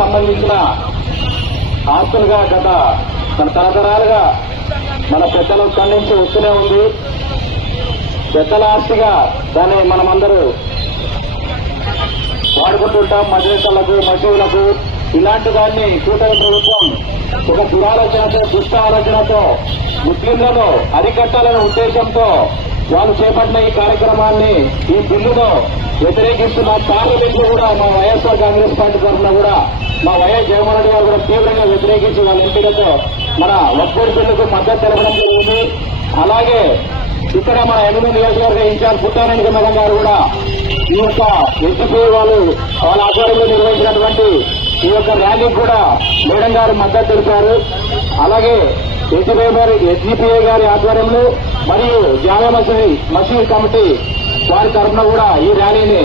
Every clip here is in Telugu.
సంబంధించిన ఆస్తులుగా గత తరతరాలుగా మన పెద్దలు ఖండించి వస్తూనే ఉంది. పెద్దల ఆస్తిగా దాన్ని మనమందరూ వాడుకుంటుంటాం. మద్రసాలకు, మసీదులకు ఇలాంటి దాన్ని కూటమి ప్రభుత్వం ఒక దురాలోచనతో, దుష్ట ఆలోచనతో ముస్లింలను అరికట్టాలనే ఉద్దేశంతో వాళ్ళు చేపట్టిన ఈ కార్యక్రమాన్ని, ఈ బిల్లును వ్యతిరేకిస్తున్న పార్లమెంట్ కూడా మా వైఎస్ఆర్ కాంగ్రెస్ పార్టీ తరఫున కూడా మా వైఎస్ జగన్మోహన్ రెడ్డి గారు కూడా తీవ్రంగా వ్యతిరేకించి వాళ్ళ ఎంపీలతో మన వక్ఫ్ బిల్లుకు మద్దతు తెలపడం జరిగింది. అలాగే ఇక్కడ మన ఎనిమిది నియోజకవర్గ ఇన్ఛార్జ్ పుట్టారెడ్డి మేడం గారు కూడా ఈ యొక్క ఎస్పీ వాళ్ళ ఆధ్వర్యంలో నిర్వహించినటువంటి ఈ యొక్క ర్యాలీకి కూడా మేడం గారు మద్దతు తెలిపారు. అలాగే ఎస్డిపిఐ గారి ఆధ్వర్యంలో మరియు జామా మసీద్ కమిటీ వారి తరఫున కూడా ఈ ర్యాలీని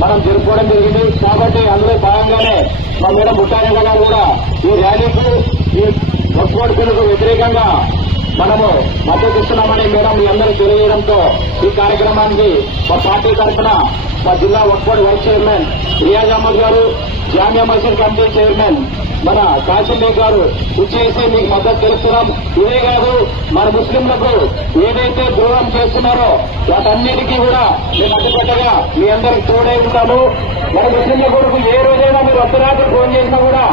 మనం జరుపుకోవడం జరిగింది. కాబట్టి అందులో భాగంగానే మా మేడం పుట్టారెడ్డి గారు కూడా ఈ ర్యాలీకు, ఈ వక్ఫ్ బిల్లుకు వ్యతిరేకంగా మనము మద్దతు ఇస్తున్నామని మేడం మీ అందరూ తెలియజేయడంతో ఈ కార్యక్రమానికి మా పార్టీ తరఫున మా జిల్లా వక్ఫ్ వైస్ చైర్మన్ రియాజ్ అహ్మద్ గారు, జామియా మసీద్ కమిటీ చైర్మన్ మన కాసిం బేగ్ గారు వచ్చేసి మీకు మద్దతు తెలుస్తున్నాం. ఇదే కాదు, మన ముస్లింలకు ఏదైతే ద్రోహం చేస్తున్నారో వాటన్నిటికీ కూడా మేము అడ్డుకట్టగా మీ అందరికి తోడై ఉంటాము. మన ముస్లింల కొరకు ఏ రోజైనా మీరు అర్ధరాత్రి ఫోన్ చేసినా కూడా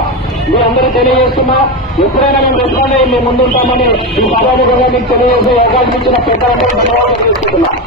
మీ అందరూ తెలియజేస్తున్నా, ఎప్పుడైనా మేము రెస్పాండ్ అయ్యి మేము ముందుంటామని ఈ సభాముఖంగా మీకు తెలియజేసే అవకాశం ఇచ్చిన పెద్దలందరూ ధన్యవాదాలు తెలుసుకుంటున్నాం.